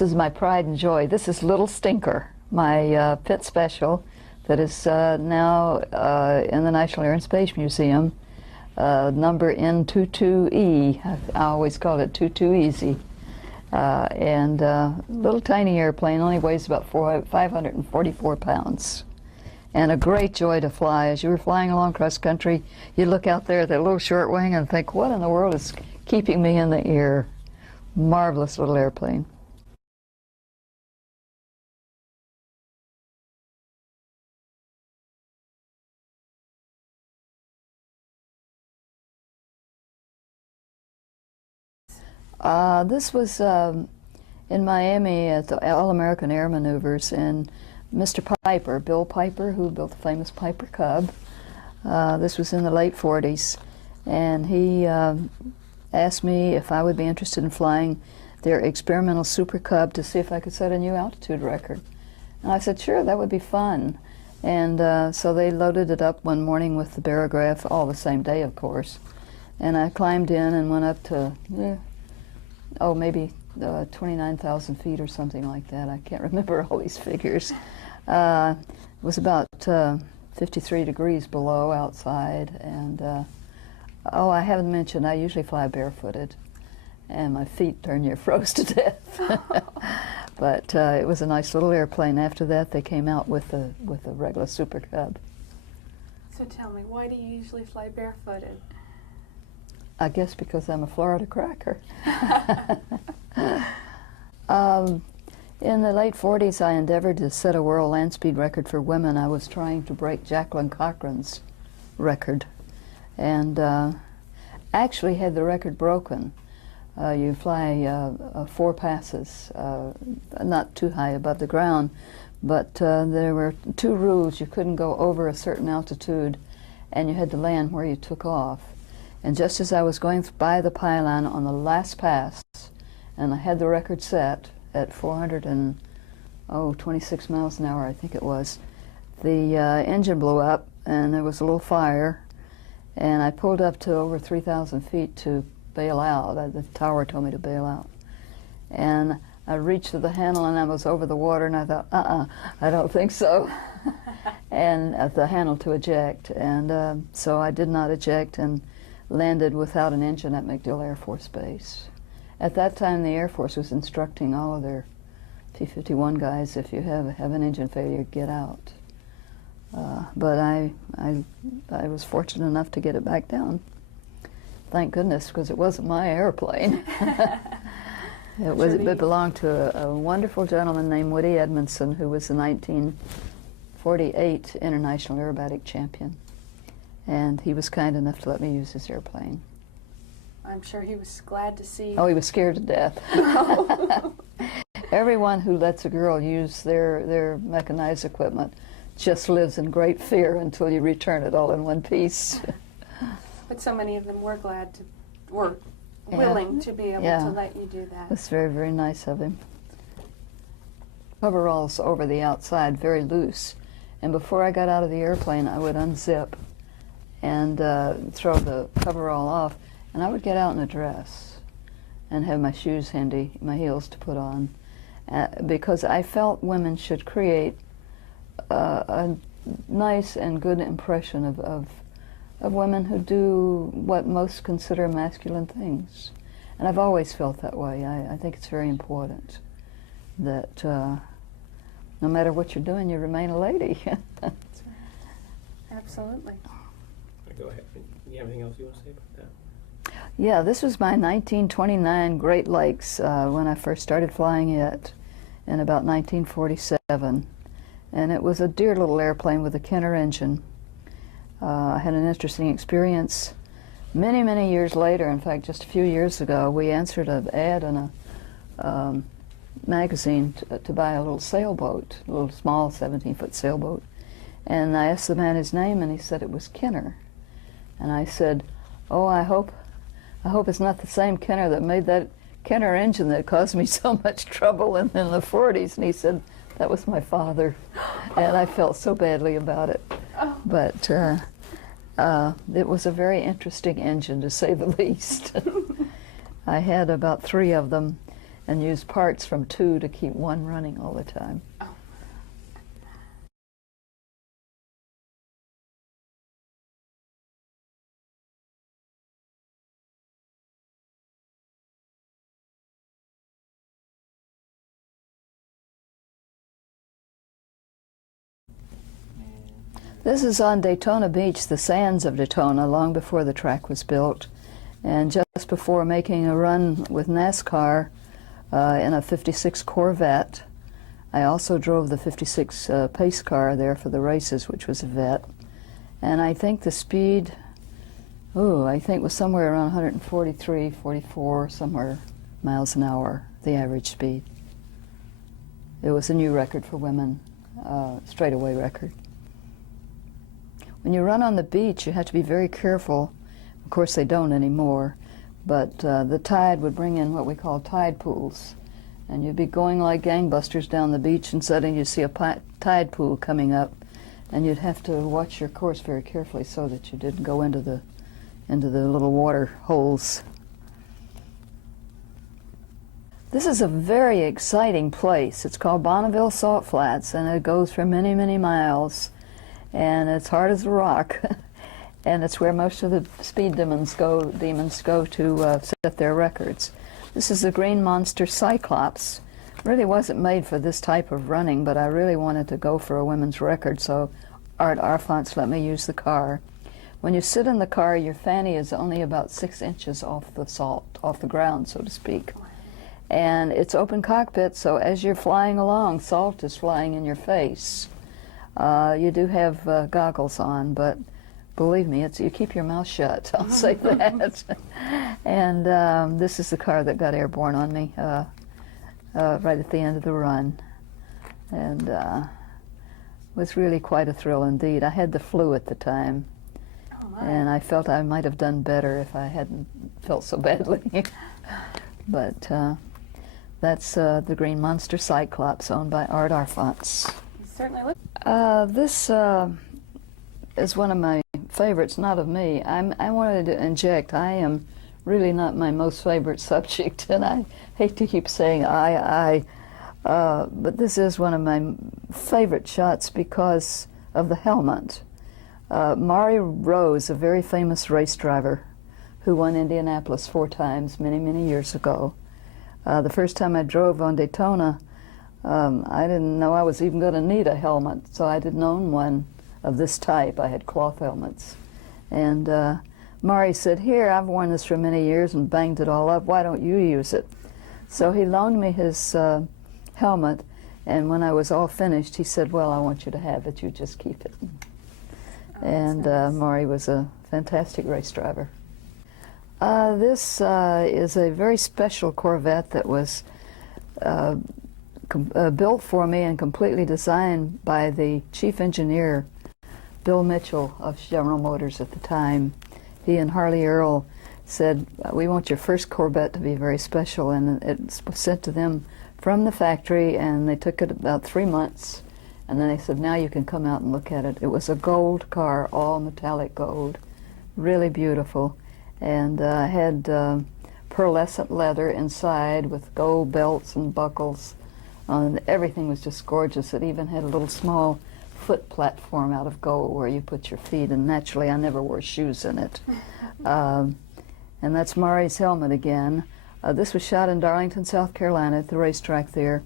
This is my pride and joy. This is Little Stinker, my pit special that is now in the National Air and Space Museum, number N22E. I always call it 22 Easy. And little tiny airplane, only weighs about 544 pounds. And a great joy to fly. As you were flying along cross country, you look out there at that little short wing and think, what in the world is keeping me in the air? Marvelous little airplane. This was in Miami at the All-American Air Maneuvers, and Mr. Piper, Bill Piper, who built the famous Piper Cub, this was in the late 40s, and he asked me if I would be interested in flying their experimental Super Cub to see if I could set a new altitude record. And I said, sure, that would be fun. And so they loaded it up one morning with the barograph, all the same day, of course. And I climbed in and went up to, maybe 29,000 feet or something like that. I can't remember all these figures. It was about 53 degrees below outside, and I haven't mentioned I usually fly barefooted, and my feet darn near froze to death. But it was a nice little airplane. After that, they came out with a regular Super Cub. So tell me, why do you usually fly barefooted? I guess because I'm a Florida cracker. In the late 40s, I endeavored to set a world land speed record for women. I was trying to break Jacqueline Cochran's record, and actually had the record broken. You fly 4 passes, not too high above the ground, but there were 2 rules. You couldn't go over a certain altitude, and you had to land where you took off. And just as I was going by the pylon on the last pass, and I had the record set at 426 miles an hour, I think it was, the engine blew up, and there was a little fire, and I pulled up to over 3,000 feet to bail out. The tower told me to bail out. And I reached for the handle, and I was over the water, and I thought, I don't think so. And at the handle to eject, and so I did not eject, and landed without an engine at MacDill Air Force Base. At that time, the Air Force was instructing all of their P-51 guys, if you have an engine failure, get out. But I was fortunate enough to get it back down. Thank goodness, because it wasn't my airplane. It belonged to a wonderful gentleman named Woody Edmondson, who was the 1948 International Aerobatic Champion. And he was kind enough to let me use his airplane. I'm sure he was glad to see. Oh, he was scared to death. Everyone who lets a girl use their mechanized equipment just lives in great fear until you return it all in one piece. But so many of them were willing to be able to let you do that. That's very, very nice of him. Coveralls over the outside, very loose. And before I got out of the airplane, I would unzip and throw the coverall off, and I would get out in a dress and have my shoes handy, my heels to put on, because I felt women should create a nice and good impression of women who do what most consider masculine things. And I've always felt that way. I think it's very important that no matter what you're doing, you remain a lady. Absolutely. Go ahead. Do you have anything else you want to say about that? Yeah, this was my 1929 Great Lakes when I first started flying it in about 1947. And it was a dear little airplane with a Kenner engine. I had an interesting experience. Many, many years later, in fact, just a few years ago, we answered an ad in a magazine to buy a little sailboat, a little small 17-foot sailboat. And I asked the man his name, and he said it was Kenner. And I said, oh, I hope it's not the same Kenner that made that Kenner engine that caused me so much trouble in the 40s. And he said, that was my father. And I felt so badly about it. But it was a very interesting engine, to say the least. I had about 3 of them, and used parts from two to keep one running all the time. Oh. This is on Daytona Beach, the sands of Daytona, long before the track was built, and just before making a run with NASCAR in a 56 Corvette. I also drove the 56 pace car there for the races, which was a Vet, and I think the speed, I think was somewhere around 143, 44, somewhere miles an hour, the average speed. It was a new record for women, straightaway record. When you run on the beach, you have to be very careful. Of course, they don't anymore, but the tide would bring in what we call tide pools. And you'd be going like gangbusters down the beach, and suddenly you see a tide pool coming up, and you'd have to watch your course very carefully so that you didn't go into the little water holes. This is a very exciting place. It's called Bonneville Salt Flats, and it goes for many, many miles. And it's hard as a rock, and it's where most of the speed demons go to set their records. This is the Green Monster Cyclops. Really wasn't made for this type of running, but I really wanted to go for a women's record, so Art Arfant's let me use the car. When you sit in the car, your fanny is only about 6 inches off the ground, so to speak. And it's open cockpit, so as you're flying along, salt is flying in your face. You do have goggles on, but believe me, you keep your mouth shut, I'll say that. And this is the car that got airborne on me right at the end of the run. And was really quite a thrill indeed. I had the flu at the time, and I felt I might have done better if I hadn't felt so badly. But that's the Green Monster Cyclops, owned by Art Arfant. You certainly look. This is one of my favorites, not of me. I wanted to inject. I am really not my most favorite subject, and I hate to keep saying but this is one of my favorite shots because of the helmet. Maury Rose, a very famous race driver who won Indianapolis 4 times many, many years ago. The first time I drove on Daytona, I didn't know I was even going to need a helmet, so I didn't own one of this type. I had cloth helmets. And Maury said, "Here, I've worn this for many years and banged it all up. Why don't you use it?" So he loaned me his helmet, and when I was all finished, he said, "Well, I want you to have it. You just keep it." And nice. Maury was a fantastic race driver. This is a very special Corvette that was built for me and completely designed by the chief engineer, Bill Mitchell of General Motors at the time. He and Harley Earl said, "We want your first Corvette to be very special," and it was sent to them from the factory, and they took it about 3 months, and then they said, "Now you can come out and look at it." It was a gold car, all metallic gold, really beautiful, and had pearlescent leather inside with gold belts and buckles. Everything was just gorgeous. It even had a little small foot platform out of gold where you put your feet, and naturally I never wore shoes in it. And that's Maury's helmet again. This was shot in Darlington, South Carolina at the racetrack there.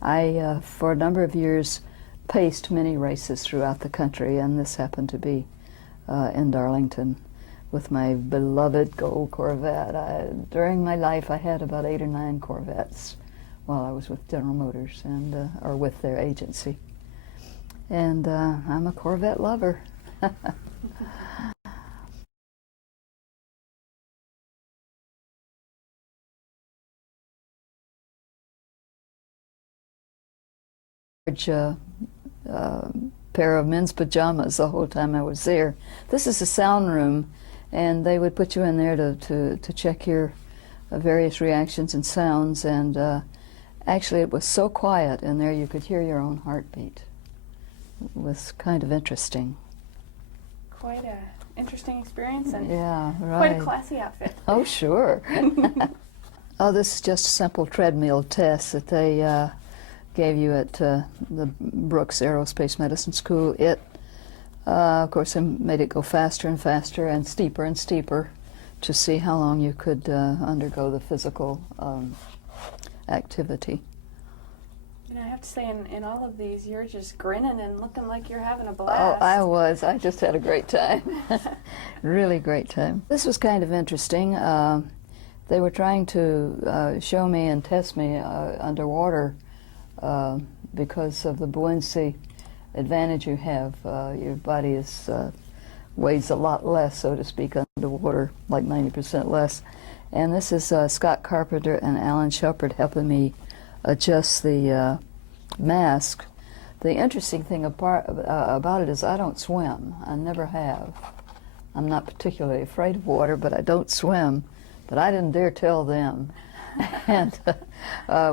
I, for a number of years, paced many races throughout the country, and this happened to be in Darlington with my beloved gold Corvette. During my life, I had about 8 or 9 Corvettes while I was with General Motors and or with their agency. And I'm a Corvette lover. Pair of men's pajamas the whole time I was there. This is a sound room, and they would put you in there to check your various reactions and sounds, and actually it was so quiet in there you could hear your own heartbeat. It was kind of interesting. Quite a interesting experience, and yeah, right. quite a classy outfit. Oh, sure. Oh, this is just a simple treadmill test that they gave you at the Brooks Aerospace Medicine School. It, of course, they made it go faster and faster and steeper to see how long you could undergo the physical activity. You know, I have to say, in all of these, you're just grinning and looking like you're having a Oh, blast. I was. I just had a great time. Really great time. This was kind of interesting. They were trying to show me and test me underwater because of the buoyancy advantage you have. Your body is weighs a lot less, so to speak, underwater, like 90% less. And this is Scott Carpenter and Alan Shepard helping me adjust the mask. The interesting thing about it is I don't swim. I never have. I'm not particularly afraid of water, but I don't swim. But I didn't dare tell them. And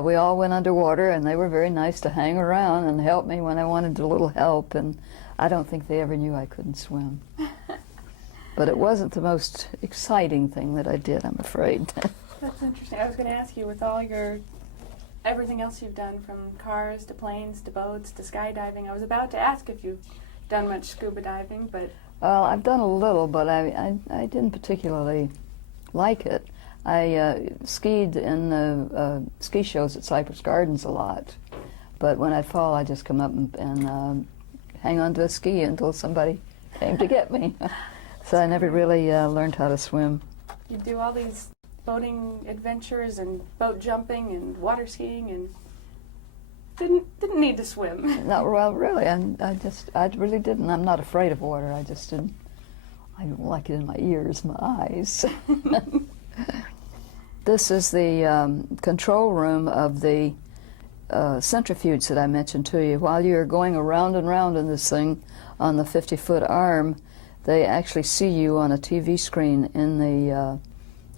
we all went underwater, and they were very nice to hang around and help me when I wanted a little help. And I don't think they ever knew I couldn't swim. But it wasn't the most exciting thing that I did, I'm afraid. That's interesting. I was going to ask you, with all your everything else you've done, from cars to planes to boats to skydiving, I was about to ask if you've done much scuba diving, but... Well, I've done a little, but I didn't particularly like it. I skied in the ski shows at Cypress Gardens a lot, but when I'd fall, I'd just come up and hang on to a ski until somebody came to get me. So I never really learned how to swim. You do all these boating adventures and boat jumping and water skiing and didn't need to swim. No, well, really, I really didn't. I'm not afraid of water. I just didn't. I don't like it in my ears, my eyes. This is the control room of the centrifuge that I mentioned to you. While you're going around and round in this thing on the 50-foot arm, they actually see you on a TV screen in the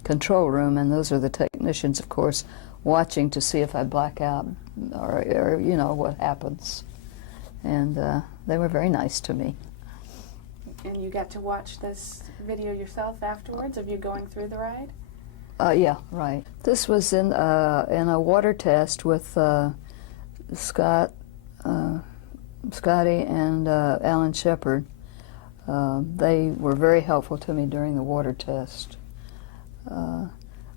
control room, and those are the technicians, of course, watching to see if I black out or you know, what happens. And they were very nice to me. And you got to watch this video yourself afterwards of you going through the ride? Yeah, right. This was in a water test with Scotty and Alan Shepard. They were very helpful to me during the water test,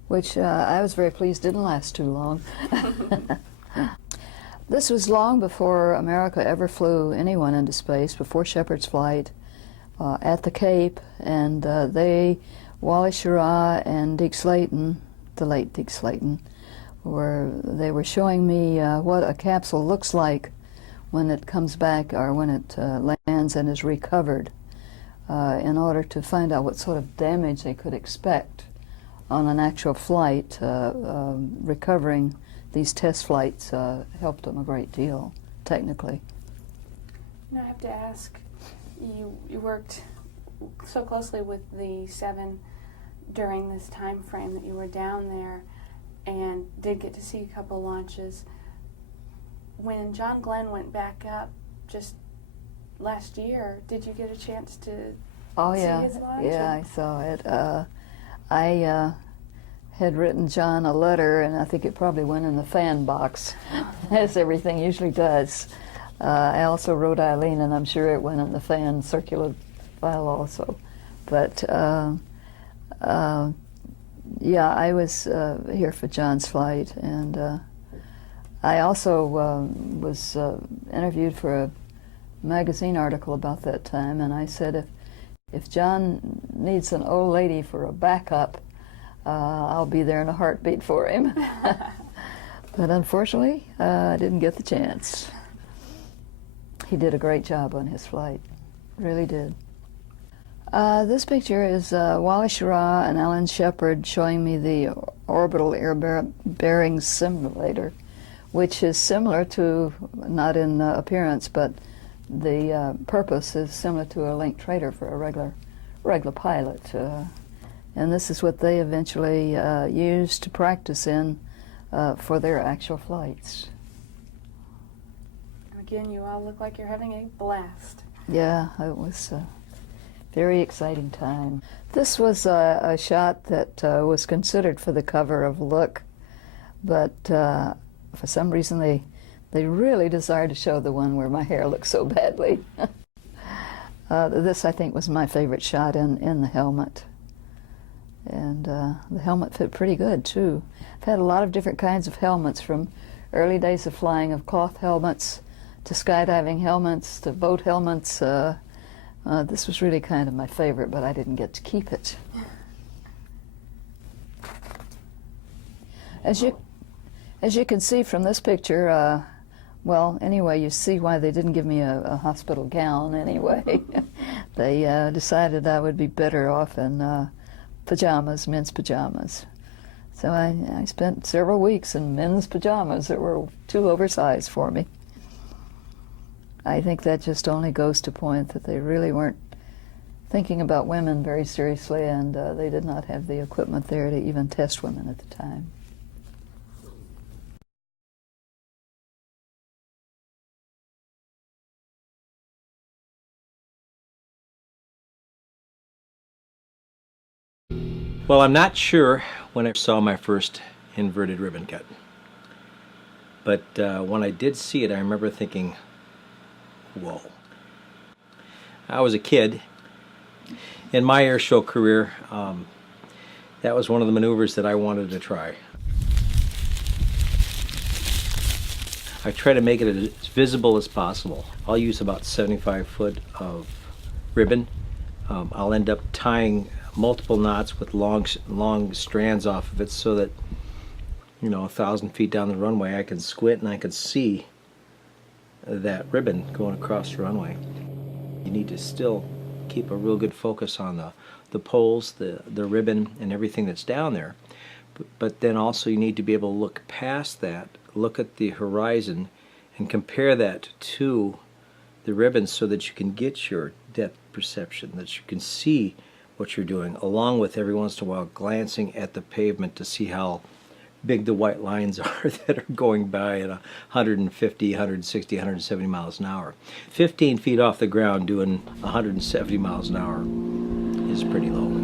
which I was very pleased didn't last too long. This was long before America ever flew anyone into space, before Shepard's flight at the Cape, and Wally Schirra and Deke Slayton, the late Deke Slayton, they were showing me what a capsule looks like when it comes back or when it lands and is recovered, in order to find out what sort of damage they could expect on an actual flight. Recovering these test flights helped them a great deal, technically. Now I have to ask, you worked so closely with the 7 during this time frame that you were down there and did get to see a couple launches. When John Glenn went back up just last year, did you get a chance to see his launch? Yeah, I saw it. I had written John a letter, and I think it probably went in the fan box, as everything usually does. I also wrote Eileen, and I'm sure it went in the fan circular file also. But yeah, I was here for John's flight, and I also was interviewed for a magazine article about that time, and I said if John needs an old lady for a backup, I'll be there in a heartbeat for him. But unfortunately, I didn't get the chance. He did a great job on his flight, really did. This picture is Wally Schirra and Alan Shepard showing me the orbital air bearing simulator, which is similar to, not in appearance, but the purpose is similar to a link trader for a regular pilot. And this is what they eventually used to practice in for their actual flights. Again, you all look like you're having a blast. Yeah, it was a very exciting time. This was a shot that was considered for the cover of Look, but for some reason they really desired to show the one where my hair looked so badly. This, I think, was my favorite shot in the helmet. And the helmet fit pretty good, too. I've had a lot of different kinds of helmets, from early days of flying of cloth helmets to skydiving helmets to boat helmets. This was really kind of my favorite, but I didn't get to keep it. As you can see from this picture, well, anyway, you see why they didn't give me a hospital gown anyway. They decided I would be better off in pajamas, men's pajamas. So I spent several weeks in men's pajamas that were too oversized for me. I think that just only goes to point that they really weren't thinking about women very seriously, and they did not have the equipment there to even test women at the time. Well, I'm not sure when I saw my first inverted ribbon cut. But when I did see it, I remember thinking, whoa. I was a kid. In my air show career, that was one of the maneuvers that I wanted to try. I try to make it as visible as possible. I'll use about 75 foot of ribbon. I'll end up tying multiple knots with long strands off of it, so that, you know, 1,000 feet down the runway I can squint and I can see that ribbon going across the runway. You need to still keep a real good focus on the poles, the ribbon, and everything that's down there. But then also you need to be able to look past that, look at the horizon, and compare that to the ribbon so that you can get your depth perception, that you can see what you're doing, along with every once in a while glancing at the pavement to see how big the white lines are that are going by at 150, 160, 170 miles an hour. 15 feet off the ground doing 170 miles an hour is pretty low.